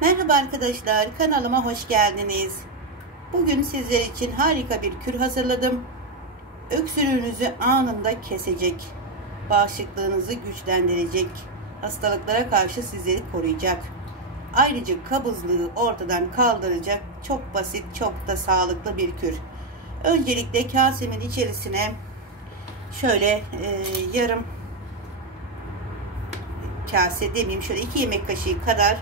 Merhaba arkadaşlar, kanalıma hoş geldiniz. Bugün sizler için harika bir kür hazırladım. Öksürüğünüzü anında kesecek, bağışıklığınızı güçlendirecek, hastalıklara karşı sizleri koruyacak. Ayrıca kabızlığı ortadan kaldıracak çok basit, çok da sağlıklı bir kür. Öncelikle kasemin içerisine şöyle yarım kase demeyeyim, şöyle 2 yemek kaşığı kadar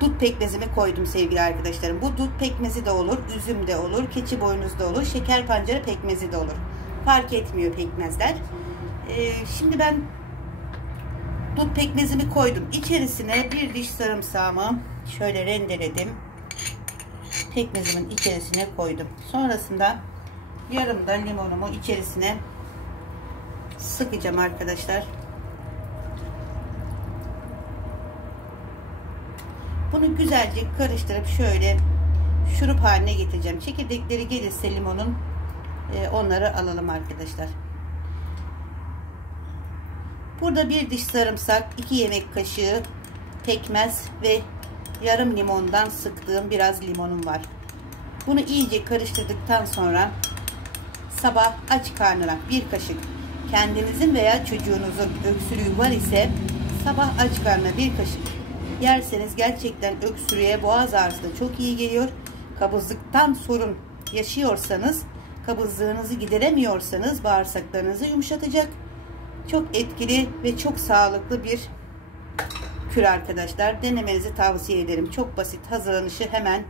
dut pekmezimi koydum sevgili arkadaşlarım. Bu dut pekmezi de olur, üzüm de olur, keçi boynuzu da olur, şeker pancarı pekmezi de olur. Fark etmiyor pekmezler. Şimdi ben dut pekmezimi koydum. İçerisine bir diş sarımsağımı şöyle rendeledim. Pekmezimin içerisine koydum. Sonrasında yarım da limonumu içerisine sıkacağım arkadaşlar. Bunu güzelce karıştırıp şöyle şurup haline getireceğim. Çekirdekleri gelirse limonun onları alalım arkadaşlar. Burada bir diş sarımsak, 2 yemek kaşığı pekmez ve yarım limondan sıktığım biraz limonum var. Bunu iyice karıştırdıktan sonra sabah aç karnına bir kaşık, kendinizin veya çocuğunuzun öksürüğü var ise sabah aç karnına bir kaşık yerseniz gerçekten öksürüğe, boğaz ağrısına çok iyi geliyor. Kabızlıktan sorun yaşıyorsanız, kabızlığınızı gideremiyorsanız bağırsaklarınızı yumuşatacak. Çok etkili ve çok sağlıklı bir kür arkadaşlar. Denemenizi tavsiye ederim. Çok basit hazırlanışı, hemen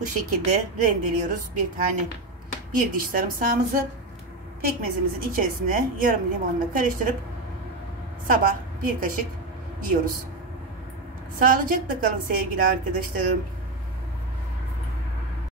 bu şekilde rendeliyoruz. Bir diş sarımsağımızı pekmezimizin içerisine yarım limonla karıştırıp sabah bir kaşık yiyoruz. Sağlıcakla kalın sevgili arkadaşlarım.